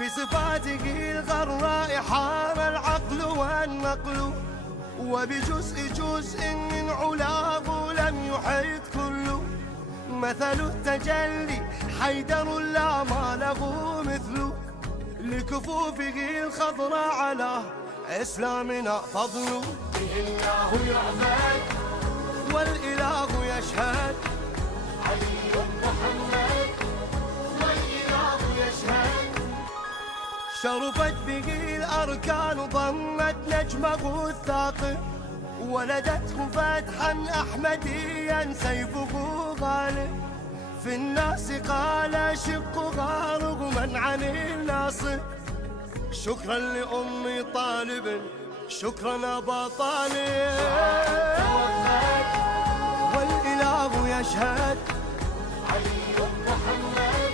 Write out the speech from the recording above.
بصفاته الغراء حار العقل والنقل، وبجزء من علاه لم يحيط كله. مثل التجلي حيدر لا ما له مثله، لكفوفه الخضراء على إسلامنا فضل. به الله يعبد والإله يشهد، علي محمد والإله يشهد. شرفت به الأركان ضمت نجمه الثاقب، ولدته فتحا أحمديا سيفه غالب. في الناس قال شقها رغما عن الناصر. شكرا لأم طالب، شكرا أبا طالب. والإله يشهد، علي محمد